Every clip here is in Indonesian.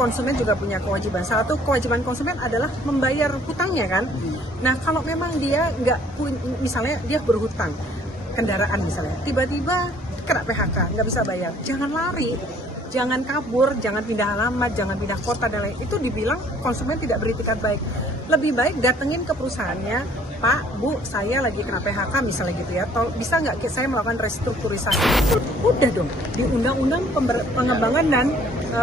konsumen juga punya kewajiban. Salah satu kewajiban konsumen adalah membayar hutangnya kan. Nah kalau memang dia misalnya dia berhutang kendaraan misalnya, tiba-tiba kena PHK, nggak bisa bayar, jangan lari, jangan kabur, jangan pindah alamat, jangan pindah kota dan lain. Itu dibilang konsumen tidak beritikat baik. Lebih baik datengin ke perusahaannya, Pak, Bu, saya lagi kena PHK misalnya gitu ya, bisa nggak saya melakukan restrukturisasi? Udah dong, di Undang-Undang Pengembangan dan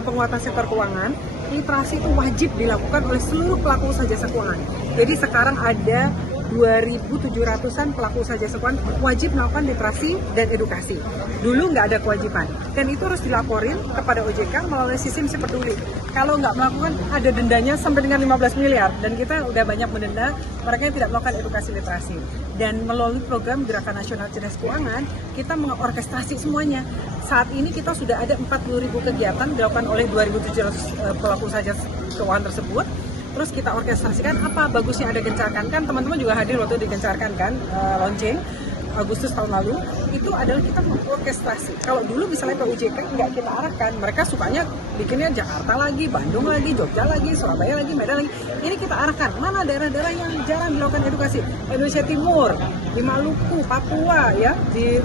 Penguatan Sektor Keuangan, literasi itu wajib dilakukan oleh seluruh pelaku usaha jasa keuangan. Jadi sekarang ada 2.700-an pelaku usaha jasa keuangan wajib melakukan literasi dan edukasi. Dulu nggak ada kewajiban, dan itu harus dilaporin kepada OJK melalui sistem Si Peduli. Kalau nggak melakukan, ada dendanya sampai dengan 15 miliar, dan kita udah banyak mendenda mereka yang tidak melakukan edukasi literasi. Dan melalui program Gerakan Nasional Cerdas Keuangan, kita mengorkestrasi semuanya. Saat ini kita sudah ada 40.000 kegiatan dilakukan oleh 2.700 pelaku usaha jasa keuangan tersebut. Terus kita orkestrasikan apa bagusnya ada Gencarkan, kan teman-teman juga hadir waktu di Gencarkan kan, launching Agustus tahun lalu. Itu adalah kita mengorkestrasi. Kalau dulu misalnya PUJK nggak kita arahkan, mereka sukanya bikinnya Jakarta lagi, Bandung lagi, Jogja lagi, Surabaya lagi, Medan lagi. Ini kita arahkan, mana daerah-daerah yang jarang dilakukan edukasi. Indonesia Timur, di Maluku, Papua ya, di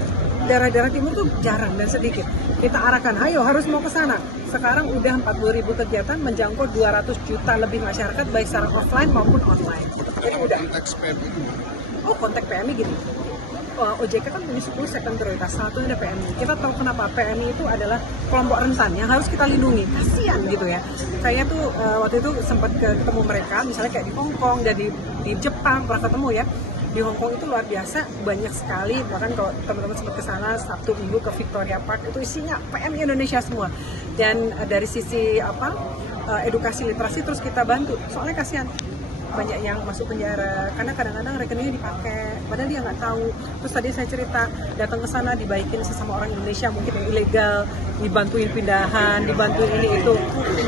daerah-daerah timur tuh jarang dan sedikit. Kita arahkan, ayo harus mau ke sana. Sekarang udah 40.000 kegiatan menjangkau 200 juta lebih masyarakat baik secara offline maupun online. Jadi udah. Oh, kontak PMI gini. OJK kan punya 10 segmen prioritas, satu ada PMI. Kita tahu kenapa PMI itu adalah kelompok rentan yang harus kita lindungi. Kasian gitu ya. Saya tuh waktu itu sempat ketemu mereka, misalnya kayak di Hong Kong dan di Jepang pernah ketemu ya. Di Hong Kong itu luar biasa, banyak sekali, bahkan kalau teman-teman sempat ke sana Sabtu Minggu ke Victoria Park itu isinya PMI Indonesia semua. Dan dari sisi edukasi literasi terus kita bantu. Soalnya kasihan, banyak yang masuk penjara karena kadang-kadang rekeningnya dipakai padahal dia nggak tahu. Terus tadi saya cerita datang ke sana dibaikin sesama orang Indonesia mungkin yang ilegal, dibantuin pindahan, dibantuin ini itu,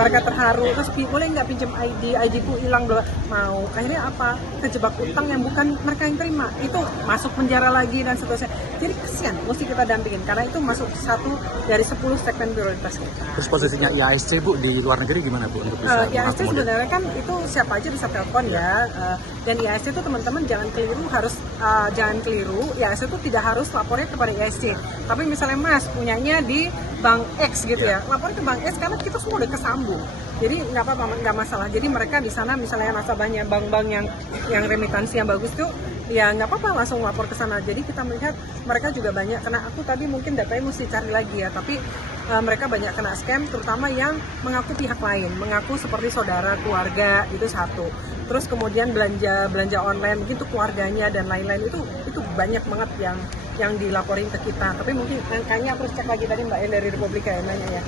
mereka terharu. Terus boleh nggak pinjam ID ku hilang, mau. Akhirnya apa, kejebak utang yang bukan mereka yang terima, itu masuk penjara lagi dan seterusnya. Jadi kesian, mesti kita dampingin karena itu masuk satu dari 10 segmen prioritas kita. Terus posisinya IASC Bu di luar negeri gimana Bu untuk bisa IASC sebenarnya kan itu siapa aja bisa telepon ya. Dan IASC itu teman-teman jangan keliru, IASC itu tidak harus lapornya kepada IASC. Tapi misalnya Mas punyanya di Bank X gitu ya, laporin ke Bank X karena kita semua udah kesambung. Jadi nggak apa-apa, nggak masalah. Jadi mereka di sana misalnya nasabahnya bank-bank yang remitansi yang bagus tuh, ya nggak apa-apa langsung lapor ke sana. Jadi kita melihat mereka juga banyak, karena aku tadi mungkin datanya mesti cari lagi ya, tapi mereka banyak kena scam, terutama yang mengaku pihak lain, mengaku seperti saudara, keluarga, itu satu. Terus kemudian belanja online, mungkin tuh keluarganya dan lain-lain, itu banyak banget yang dilaporin ke kita. Tapi mungkin kayaknya aku cek lagi tadi Mbak yang dari Republika yang nanya ya.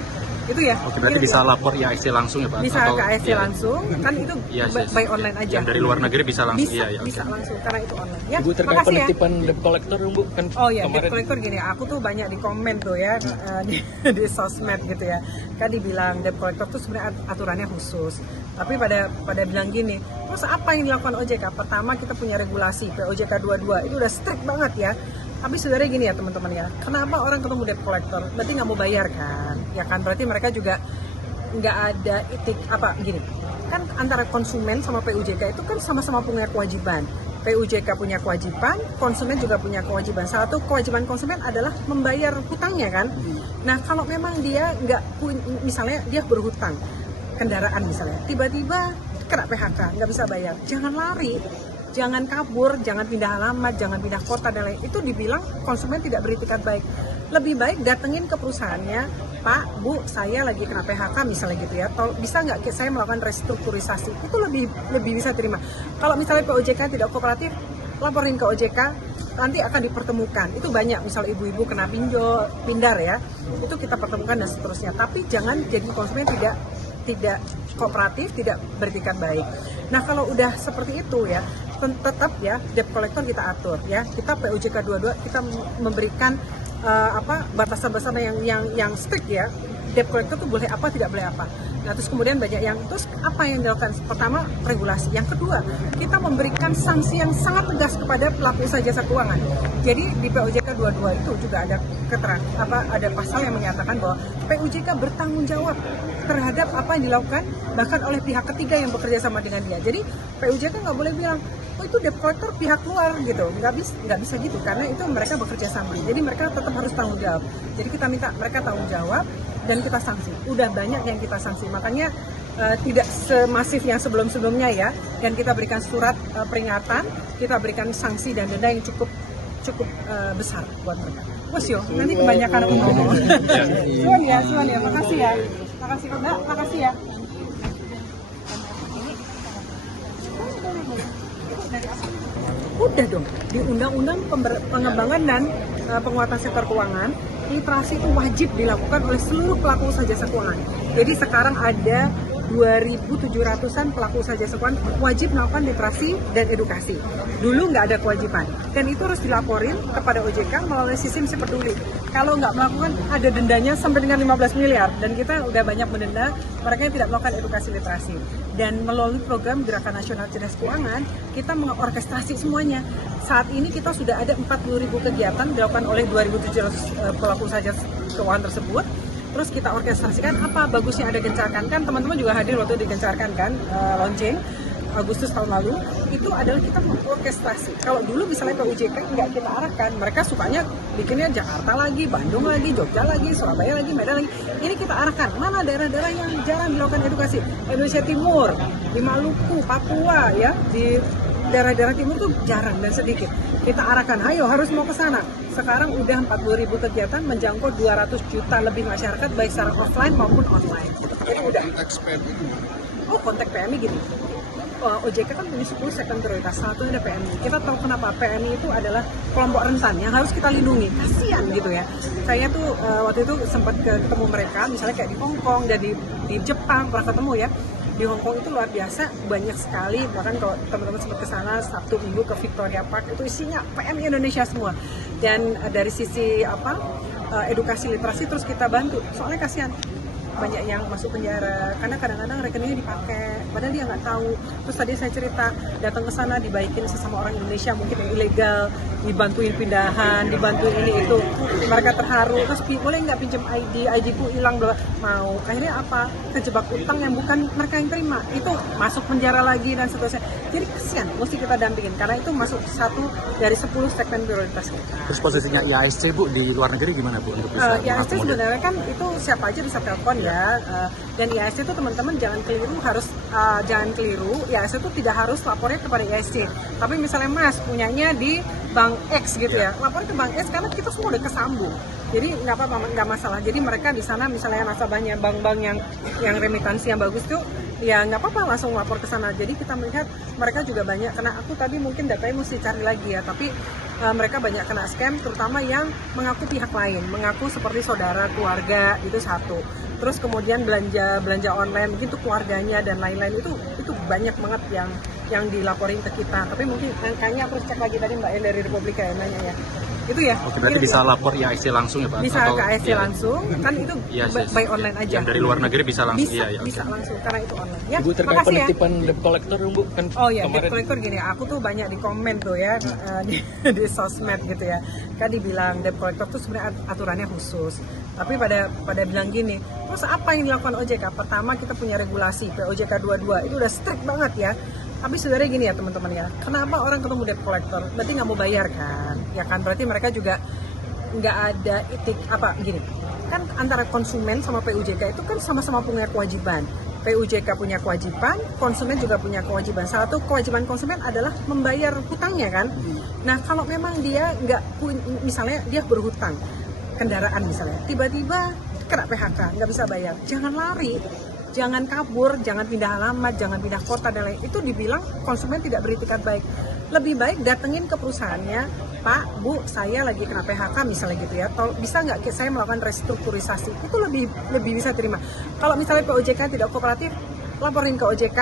Itu ya. Oke, berarti bisa lapor IASC langsung ya Pak? Bisa ke IASC langsung, kan itu by online aja. Yang dari luar negeri bisa langsung? Bisa langsung, karena itu online. Ya, Ibu terkait penertiban debt collector Bu kan. Oh ya, debt collector gini, aku tuh banyak di komen tuh ya di sosmed gitu ya. Kan dibilang debt collector tuh sebenarnya aturannya khusus. Tapi pada bilang gini, terus apa yang dilakukan OJK? Pertama kita punya regulasi POJK 22, itu udah strict banget ya. Tapi sebenarnya gini ya teman-teman ya, kenapa orang ketemu debt collector? Berarti nggak mau bayar kan? Ya kan, berarti mereka juga nggak ada etik gini. Kan antara konsumen sama PUJK itu kan sama-sama punya kewajiban. PUJK punya kewajiban, konsumen juga punya kewajiban. Salah satu kewajiban konsumen adalah membayar hutangnya kan. Nah kalau memang dia misalnya dia berhutang kendaraan misalnya, tiba-tiba kena PHK, nggak bisa bayar, jangan lari, jangan kabur, jangan pindah alamat, jangan pindah kota dan lain. Itu dibilang konsumen tidak beritikat baik. Lebih baik datengin ke perusahaannya, Pak, Bu, saya lagi kena PHK misalnya gitu ya, bisa nggak saya melakukan restrukturisasi? Itu lebih bisa terima. Kalau misalnya POJK tidak kooperatif, laporin ke OJK, nanti akan dipertemukan. Itu banyak, misal ibu-ibu kena pindar ya, itu kita pertemukan dan seterusnya. Tapi jangan jadi konsumen tidak kooperatif, tidak beretikat baik. Nah kalau udah seperti itu ya, tetap ya debt collector kita atur ya. Kita PUJK 22 kita memberikan batasan-batasan yang strict ya. Debt collector tuh boleh apa, tidak boleh apa. Nah terus kemudian banyak terus apa yang dilakukan? Pertama regulasi, yang kedua kita memberikan sanksi yang sangat tegas kepada pelaku usaha jasa keuangan. Jadi di POJK 22 itu juga ada ada pasal yang menyatakan bahwa PUJK bertanggung jawab terhadap apa yang dilakukan bahkan oleh pihak ketiga yang bekerja sama dengan dia. Jadi PUJK nggak boleh bilang, oh itu debt collector pihak luar gitu, nggak bisa gitu, karena itu mereka bekerja sama. Jadi mereka tetap harus tanggung jawab. Jadi kita minta mereka tanggung jawab dan kita sanksi. Udah banyak yang kita sanksi, makanya tidak semasif yang sebelum-sebelumnya ya. Dan kita berikan surat peringatan, kita berikan sanksi dan denda yang cukup besar buat mereka. Wasyo, nanti kebanyakan aku ngomong. Suan ya, makasih ya. Makasih Mbak, makasih ya. Udah dong, di Undang-Undang Pengembangan dan Penguatan Sektor Keuangan, literasi itu wajib dilakukan oleh seluruh pelaku usaha jasa keuangan. Jadi sekarang ada 2.700-an pelaku usaha jasa keuangan wajib melakukan literasi dan edukasi. Dulu nggak ada kewajiban, dan itu harus dilaporin kepada OJK melalui sistem Si Peduli. Kalau nggak melakukan, ada dendanya sampai dengan 15 miliar, dan kita udah banyak mendenda mereka yang tidak melakukan edukasi literasi. Dan melalui program Gerakan Nasional Cerdas Keuangan, kita mengorkestrasi semuanya. Saat ini kita sudah ada 40.000 kegiatan dilakukan oleh 2.700 pelaku usaha jasa keuangan tersebut. Terus kita orkestrasikan apa bagusnya ada gencarkan, kan teman-teman juga hadir waktu digencarkan kan, launching Agustus tahun lalu. Itu adalah kita orkestrasi. Kalau dulu misalnya PUJK nggak kita arahkan, mereka sukanya bikinnya Jakarta lagi, Bandung lagi, Jogja lagi, Surabaya lagi, Medan lagi. Ini kita arahkan mana daerah-daerah yang jarang dilakukan edukasi. Indonesia Timur, di Maluku, Papua ya, di daerah-daerah timur tuh jarang dan sedikit. Kita arahkan, ayo harus mau ke sana. Sekarang udah 40.000 kegiatan menjangkau 200 juta lebih masyarakat baik secara offline maupun online. Jadi udah. Oh, kontak PMI gini. OJK kan punya 10 segmen prioritas, satu ada PMI. Kita tahu kenapa PMI itu adalah kelompok rentan yang harus kita lindungi. Kasian gitu ya. Saya tuh waktu itu sempat ketemu mereka, misalnya kayak di Hong Kong dan di Jepang pernah ketemu ya. Di Hong Kong itu luar biasa, banyak sekali, bahkan kalau teman-teman sempat ke sana Sabtu Minggu ke Victoria Park itu isinya PMI Indonesia semua. Dan dari sisi edukasi literasi terus kita bantu, soalnya kasihan banyak yang masuk penjara karena kadang-kadang rekeningnya dipakai padahal dia nggak tahu. Terus tadi saya cerita datang ke sana dibaikin sesama orang Indonesia mungkin yang ilegal, dibantuin pindahan, dibantuin ini itu, mereka terharu. Terus boleh nggak pinjam ID ku hilang, mau. Akhirnya apa, kejebak utang yang bukan mereka yang terima, itu masuk penjara lagi dan seterusnya. Jadi kesian, mesti kita dampingin karena itu masuk satu dari 10 segmen prioritas kita. Terus posisinya IASC Bu di luar negeri gimana Bu untuk bisa IASC mengakomodir? sebenarnya kan itu siapa aja bisa telepon ya. Dan IASC itu teman-teman jangan keliru, IASC itu tidak harus lapornya kepada IASC. Tapi misalnya Mas punyanya di Bank X gitu ya, lapor ke Bank X karena kita semua udah kesambung. Jadi nggak apa-apa, nggak masalah. Jadi mereka di sana misalnya nasabahnya bank-bank yang remitansi yang bagus tuh, ya nggak apa-apa langsung lapor ke sana. Jadi kita melihat mereka juga banyak, karena aku tadi mungkin datanya mesti cari lagi ya, tapi mereka banyak kena scam, terutama yang mengaku pihak lain, mengaku seperti saudara, keluarga, itu satu. Terus kemudian belanja online, mungkin tuh keluarganya dan lain-lain, itu banyak banget yang dilaporin ke kita. Tapi mungkin kayaknya aku cek lagi tadi Mbak yang dari Republika yang nanya ya. Itu ya. Oke, berarti bisa lapor IASC langsung ya Pak? Bisa ke IASC langsung, kan itu by online aja. Yang dari luar negeri bisa langsung? Bisa langsung, karena itu online. Ya, Ibu terkait makasih penertiban debt collector Bu kan oh ya, kemarin. debt collector gini, aku tuh banyak di komen tuh ya di sosmed gitu ya. Kan dibilang debt collector tuh sebenarnya aturannya khusus. Tapi pada bilang gini, terus apa yang dilakukan OJK? Pertama kita punya regulasi POJK 22, itu udah strict banget ya. Tapi sebenarnya gini ya teman-teman ya, kenapa orang ketemu debt collector? Berarti nggak mau bayar kan? Ya kan, berarti mereka juga nggak ada etik apa gini. Kan antara konsumen sama PUJK itu kan sama-sama punya kewajiban. PUJK punya kewajiban, konsumen juga punya kewajiban. Salah satu kewajiban konsumen adalah membayar hutangnya kan. Nah kalau memang dia nggak punya, misalnya dia berhutang kendaraan misalnya, tiba-tiba kena PHK, nggak bisa bayar, jangan lari. Jangan kabur, jangan pindah alamat, jangan pindah kota dan lain. Itu dibilang konsumen tidak beretikat baik. Lebih baik datengin ke perusahaannya, Pak, Bu, saya lagi kena PHK misalnya gitu ya. Bisa nggak saya melakukan restrukturisasi? Itu lebih bisa terima. Kalau misalnya POJK tidak kooperatif, laporin ke OJK,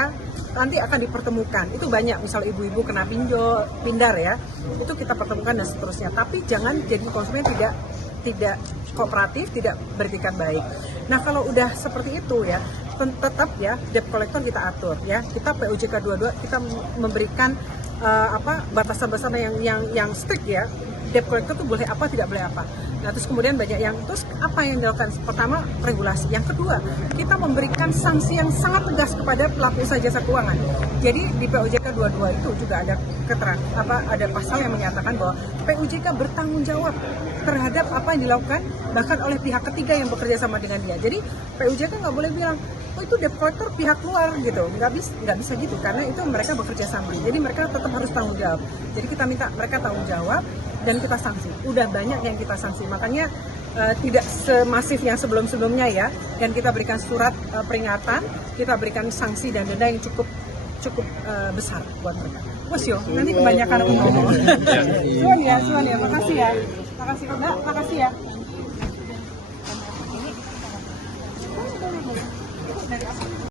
nanti akan dipertemukan. Itu banyak, misal ibu-ibu kena pindar ya, itu kita pertemukan dan seterusnya. Tapi jangan jadi konsumen tidak kooperatif, tidak beretikat baik. Nah kalau udah seperti itu ya, tetap ya debt collector kita atur ya. Kita PUJK 22 kita memberikan batasan-batasan yang strict ya. Debt collector tuh boleh apa, tidak boleh apa. Nah, terus kemudian banyak yang, terus apa yang dilakukan? Pertama, regulasi. Yang kedua, kita memberikan sanksi yang sangat tegas kepada pelaku usaha jasa keuangan. Jadi di POJK 22 itu juga ada ada pasal yang menyatakan bahwa POJK bertanggung jawab terhadap apa yang dilakukan bahkan oleh pihak ketiga yang bekerja sama dengan dia. Jadi POJK nggak boleh bilang, oh itu debt collector pihak luar gitu, nggak bisa gitu, karena itu mereka bekerja sama. Jadi mereka tetap harus tanggung jawab. Jadi kita minta mereka tanggung jawab dan kita sanksi. Udah banyak yang kita sanksi, makanya tidak semasif yang sebelum-sebelumnya ya. Dan kita berikan surat peringatan, kita berikan sanksi dan denda yang cukup besar buat mereka. Wasyo, nanti kebanyakan aku ngomong. Suan ya, makasih ya. Makasih Mbak, makasih ya. Dari apa?